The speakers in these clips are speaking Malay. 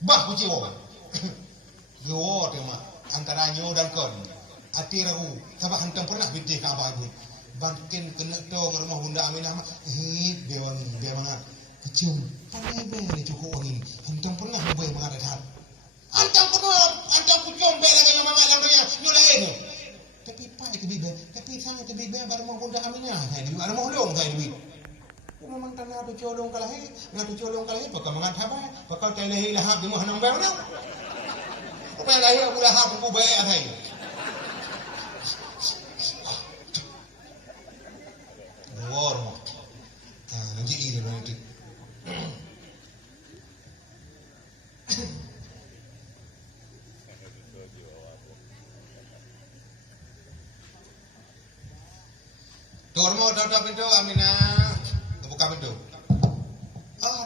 Bah kuciwo. Yo tema antara nyo dan kon. Ati ragu sabah hantam pernah bidih ka abah ibu. Bangkin kena tong rumah Bunda Aminah mah. Be mangat. Kecium. Panebe ni cukup wangi. Hantam pernah be mangat dah. Hantam kucium be lagi mangat lamanya. Nyo lain. Tapi pak itu bibe. Tapi sangat itu bibe rumah Bunda Aminah. Saya di rumah long saya di. Memang tanah tu colong kalahi, ngatu colong kalahi pakal mangat haba, pakal telehi lahap di mah nang bae mana. Apa lahi aku lahap aku bae atai. War mo. Nanti ini nanti. Turmo dodok pintu Aminah. Buka pintu.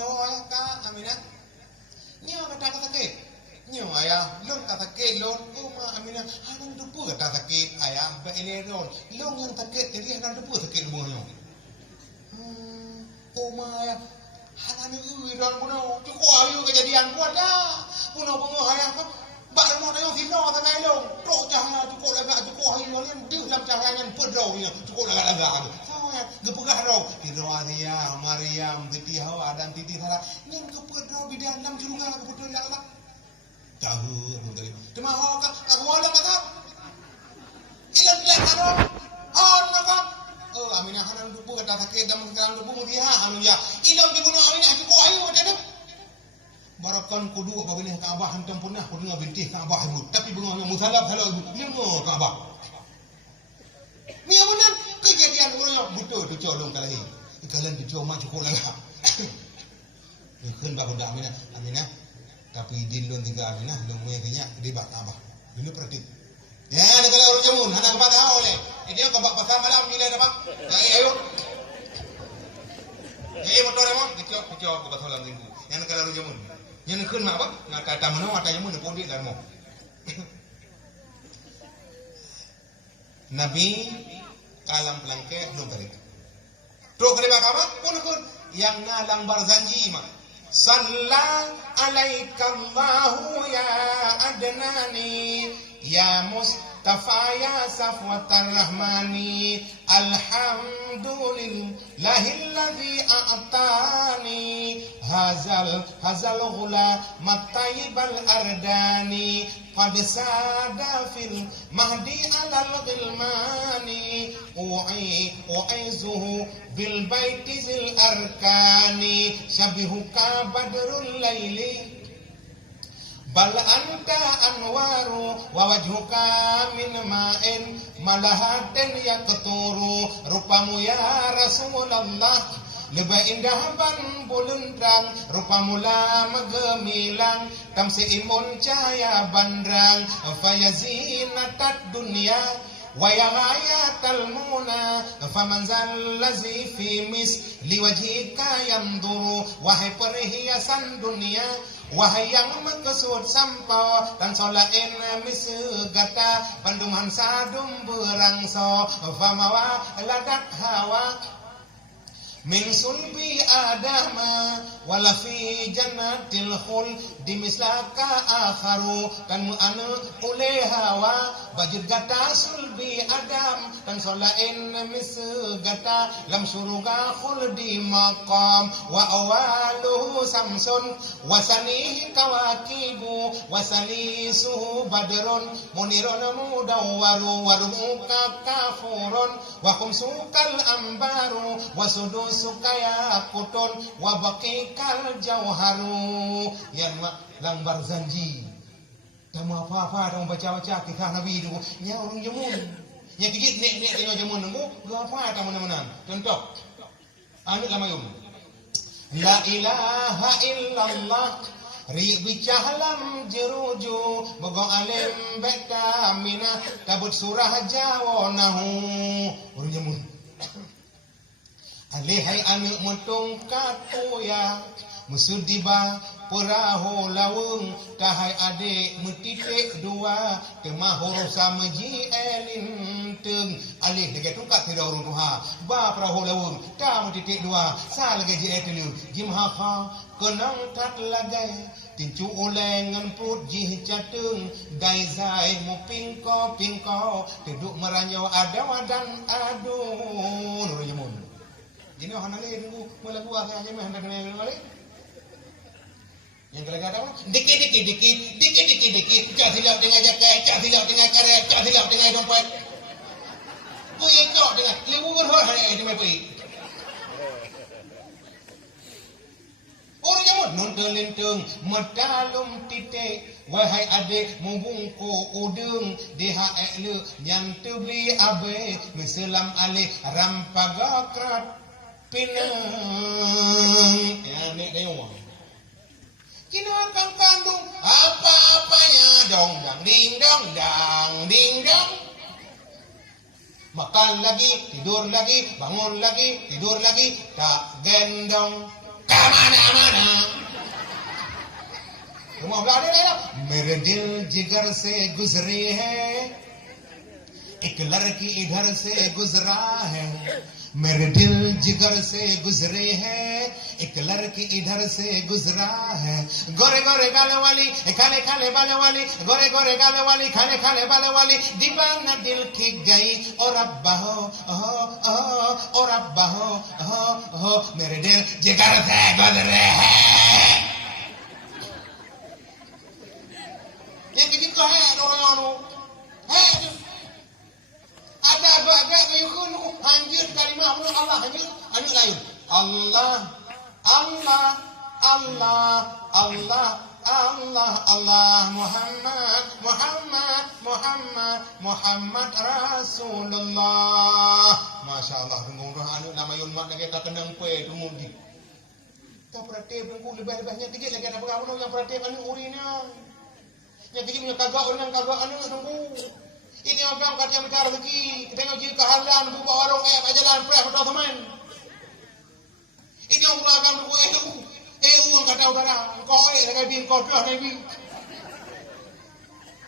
Doa ka Aminah. Nyo kata sakit. Nyo ayah, lon kata sakit lon. Ma Aminah, hanang dupu kata sakit ayah. Ba ini lon. Lon yang sakit jadi hanang dupu sakit mo nyo. Ma ayah, hanang uiran puno. Cukup ayu kejadian kuat dah. Puno ayah ka. Ba mo tayo sino sa ngayon. Tok cahaya cukup laga cukup ayu yang di dalam cahaya yang pedau ni. Cukup laga. Gepegah raw Hidro Arya, Maryam, Titi Hawa dan Titi Thara yang kepegah bidan dalam curungan kebetulan ya Allah. Tahu tadi. Cuma kak wala kata. Ilang bilang karo. Naka. Aminah hanan dupu kata sakit dalam sekarang dupu mudia anu ya. Ilang dibunuh Aminah aku ayu ada. Barakan kudu apabila ka abah hantam punah kudu ngabintih ka abah ibu. Tapi bunga musalab halau ibu. Limo ka abah. Ni amunan kejadian orang butuh tu colong kalahi. Ikalan tu cuma cukup lah. Bukan bahu dah Aminah. Tapi din lon tinggal Aminah, lon punya kenyak di bak abah. Dulu praktik. Ya, nak kalau orang jamun, anak kepada oleh. Dia kau bak pasal malam bila dapat. Ayo. Motor emang ditiok ke pasal malam minggu. Yang kalau orang jamun. Yang kun mak apa? Nak kata mana mata jamun pun di dalam. Nabi kalam pelangke belum tarik. Terus kali bakama pun yang nalang barzanji mah. Sallallahu alaikallahu ya adnani ya Mustafa ya Safwatar Rahmani alhamdulillahilladzi a'tani hazal ghula matayibal ardani qad sada fil mahdi alal ghilmani u'izuhu bil baiti zil arkani syabihuka badrul laili bal anta anwaru wa wajhuka min ma'in malahatin yaqturu rupamu ya Rasulullah lebih indah ban bulundrang rupamu la megemilang tamsi imun cahaya bandrang fayazinatat dunya wa yahayatal muna faman zallazi fi mis liwajhika yanduru wahai perhiasan dunia wahai yang mengkesut sampau dan solain misegata panduman sadum berangso famawa ladak hawa min sulbi adama wala fi jannatil khul dimislaka akharu kan mu'anu ule hawa bajir gata sulbi adam kan solain misgata lam suruga khul di maqam wa awaluhu samsun wasanihi kawakibu wasalisuhu badrun munirun mudawwaru warumuka kafurun wa kumsukal ambaru wasudu sukaya kutun wabakikal jauharu yang langbar zanji tamu apa-apa tamu baca-baca kisah Nabi itu nya orang jamun nya gigit nek tengok jamun nunggu apa tamu menan contoh anu lamayum la ilaha illallah ri bicahalam jeruju bogo alim beta mina kabut surah jawonahu orang jamun alihai anu mutung katuya musudiba perahu lawung tahai adik metitik dua temahur sama ji elinteng alih dekat tungkat tidak urung tuha ba perahu lawung ta metitik dua sal gaji etelu jimha kha kenang kat lagai Tincu oleh ngan perut jih jateng dai zai mu pingko duduk meranyau ada wadan aduh nuru nyamun ini hana le tunggu mula gua saya aja mah hendak kena balik yang kala-kala dikit cak silap dengan jaket cak silap dengan karet cak silap dengan dompet puye cok dengan lebu berhor hari ini mai puye orang yang nonton lenteng medalum titik wahai adik mubungku udung DHL nyantu beli abe meselam alih rampaga krat pinang ya nek kayo kina kang kandung apa-apanya dong ding dong makan lagi tidur lagi bangun lagi tidur lagi tak gendong kemana-mana rumah belakang ni lah मेरे दिल जिगर से गुजरी है एक लड़की इधर से गुजरा है मेरे दिल जिगर से गुजरे है एक लड़की इधर से गुजरा है गोरे गोरे गाले वाली खाले खाले बाले वाली गोरे गोरे गाले वाली खाले खाले बाले वाली दीवाना दिल खिंच गई और अब्बा हो मेरे दिल जिगर से गुजरे है yang begitu orang ada agak-agak kayakun hanjir kalimah Allah hanjir anu lain Allah Muhammad Rasulullah Masya Allah tunggu anu nama yun mak lagi tak kenang pe tunggu di tak perhati tunggu lebih-lebihnya kejit lagi ada berapa yang perhati anu urina yang kecil punya kagak orang kagak anu tunggu ini orang kata yang bicara rezeki tengok je kehalan buka warung jalan preh betul teman ini orang akan buku EU kata udara kau dengan bin kau dah nabi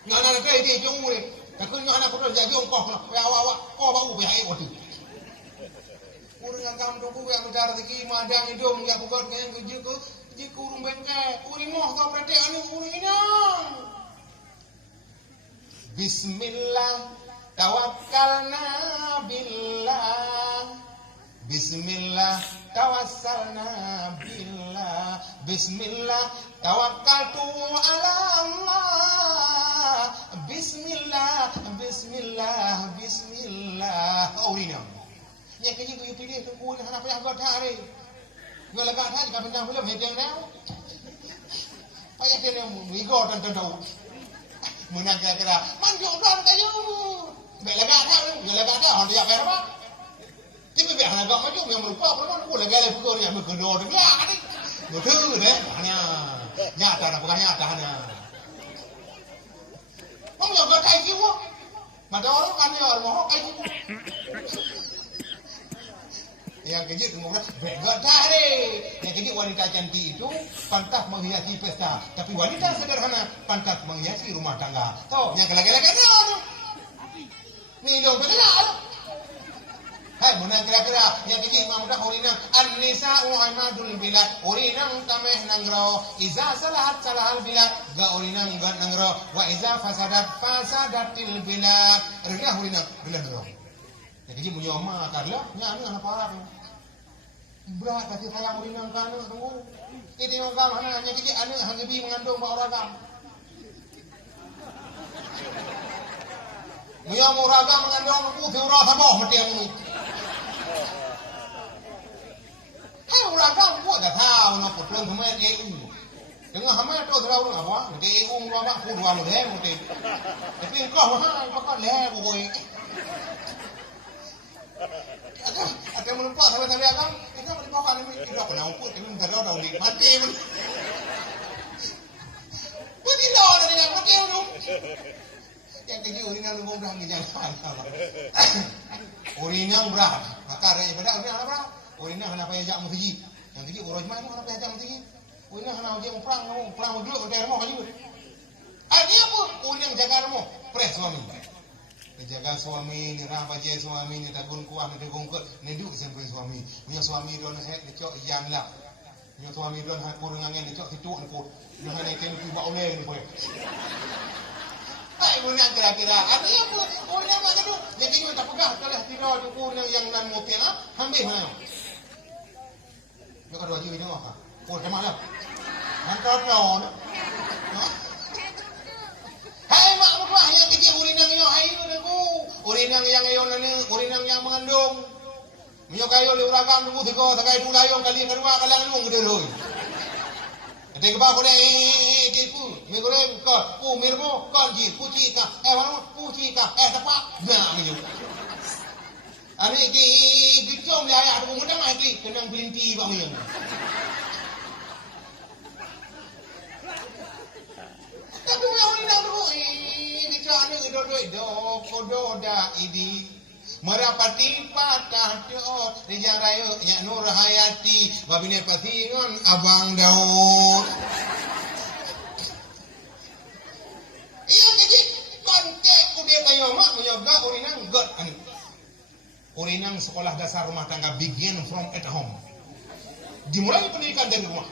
ngana nak dia jong ni tak kena anak kau jadi kau awak kau bau be EU tu orang akan tunggu yang bicara rezeki madang hidung yang buat dengan je kurung bengkai urimoh kau berarti anu urina Bismillah tawakkalna billah Bismillah tawassalna billah Bismillah tawakkaltu ala Allah Bismillah Aurina yang kini tu pilih tunggu ni anak payah buat hari gua lagak tadi kan benda belum hedeng dah payah dia wigo dan tahu menang kira-kira manjung don kayu be laga dah on dia apa tiba be laga maju yang merupa apa aku laga le pukul yang berkedor dia ni betul deh hanya nyata dah bukan nyata hanya kamu yang gak kayu ada orang kan yang mau kayu yang kejut kemudian enggak tahu yang kejut wanita cantik itu pantas menghiasi pesta tapi wanita sederhana pantas menghiasi rumah tangga tahu yang kelak-kelak tu ni dong betul hai munang kira-kira yang kejut mamudah urinang an-nisa'u imadul bilad urinang tameh nangro iza salahat salahal bilad ga urinang ga nangro wa iza fasadatil bilad rendah urinang bilad nangro jadi menyoma karla nyanu ana parah berat kasih sayang urinang kana tunggu itu yang kam hanya kiki anu hangebi mengandung ba oragam menyom oragam mengandung ku fiura saboh mati anu hai oragam ku dah tahu no putrang kemen EU dengan hama tu tahu apa nanti EU ngomong ku dua mu deh mesti tapi kau ha kau le ku ada melupa sampai akang kita melupakan ini tidak pernah umput ini tidak ada ulik mati pun tidak ada yang mati pun yang keji urinang lu ngomong di jalan urinang berat maka ada yang pada urinang apa urinang kenapa ya jak mesti yang keji urus mana kenapa ya jak mesti urinang kenapa dia perang dulu udah rumah aja ini apa urinang jaga rumah pres suami jaga suami ni rah baje suami ni takun kuah ni degong ke ni duk sampai suami punya suami don he dicok yang lah Nyo tua mi don aku dengan ngen cok situ aku. Nyo hanya kena tiba oleh ni boleh. Hai punya kira-kira. Artinya apa? Orang yang mak kedua. Yang kini tak pegah kalau tidak cukup yang nan motel ah. Ambil mana? Dia kedua jiwa tengok ah. Oh, sama dah. Mantap non. Hai mak rumah yang kecil urinang yo hai aku. Urinang yang ayo nane, urinang yang mengandung. Minyo kayo le uragam tunggu tiko sakai tulayong kali kedua kalang nung gede hoy. Ate ba ko dai kipu, mi goreng ko, pu mirmo, kon ji, puci ka, wano puci ka, tepak, nah minyo. Ani ki gicom ya ya aku mudah mai ki kenang belinti ba minyo. Tapi mau undang dulu, bicara do kododa idi. Merapati patah doa Rijang Rayu Nyak Nur Hayati Babine Pathingon Abang Daud. Iya jadi kontek udah kayo mak menyoga urinang god ani. Urinang sekolah dasar rumah tangga begin from at home. Dimulai pendidikan dari rumah.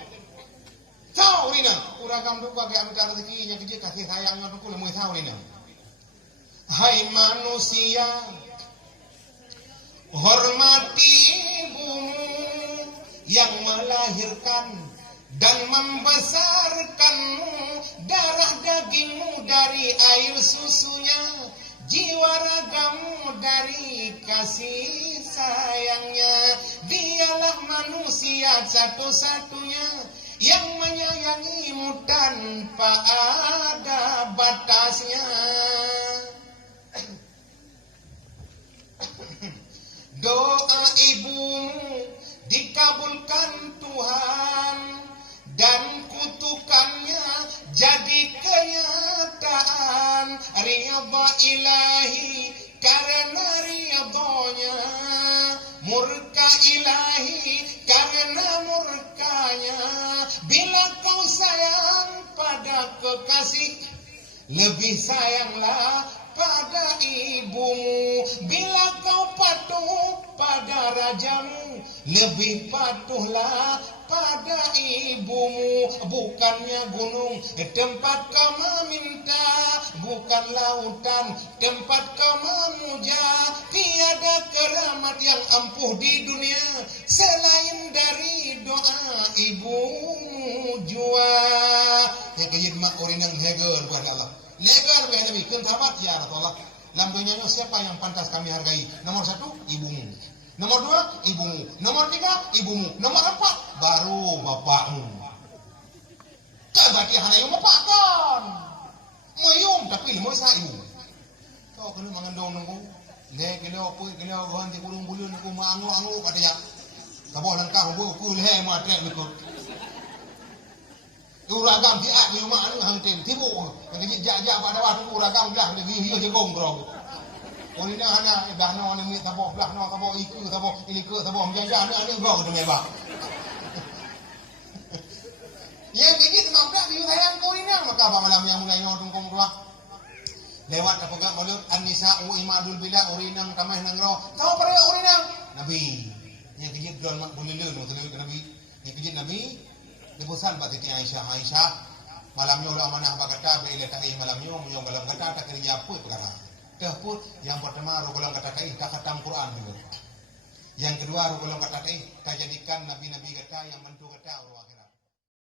Tahu urinang uragam tu pakai amikar rezekinya kecil kasih sayangnya tu lemui tahu urinang. Hai manusia, hormati ibumu yang melahirkan dan membesarkanmu, darah dagingmu dari air susunya, jiwa ragamu dari kasih sayangnya. Dialah manusia satu-satunya yang menyayangimu tanpa ada batasnya. Doa ibumu dikabulkan Tuhan dan kutukannya jadi kenyataan. Ridha ilahi karena ridhonya, murka ilahi karena murkanya. Bila kau sayang pada kekasih, lebih sayanglah pada ibumu. Bila kau patuh pada rajamu, lebih patuhlah pada ibumu. Bukannya gunung tempat kau meminta, bukan lautan tempat kau memuja. Tiada keramat yang ampuh di dunia selain dari doa ibumu jua. Ya kejid mak orinang heger buat Allah. Legal wahai Nabi, kan sahabat ya Rasulullah. Lambungnya siapa yang pantas kami hargai? Nomor 1, ibumu. Nomor 2, ibumu. Nomor 3, ibumu. Nomor 4, baru bapakmu. Kagak dia hanya yang bapak kan. Mayum tapi lemoi sa ibu. Kau kena mengandung nunggu. Le kena apa kena ganti kurung bulun aku mangu-angu katanya. Kabau langkah ku le matre mikut. Uragam dia di rumah anu hang tem tibu yang jak-jak pada waktu uragam belah dia hiu jengkong grong. Oni na hana dah no ni tabo belah no tabo iku tabo ini ke tabo menjajah ni grong tu meba. Yang begit mamdak hiu sayang kau ini maka apa malam yang mulai ngodong kong dua. Lewat apa gak mulut an-nisa imadul bila urinang kamah nangro. Kau pergi urinang Nabi. Yang kejit grong mak boleh le no Nabi. Yang kejit Nabi Lebusan batiti Aisyah malamnya ulah amanah bagata bila kai malamnya menyong dalam kata tak kerja apa perkara. Dah pun yang pertama ru golong kata kai tak khatam Quran dulu. Yang kedua ru golong kata kai tak jadikan nabi-nabi kata yang bantu kata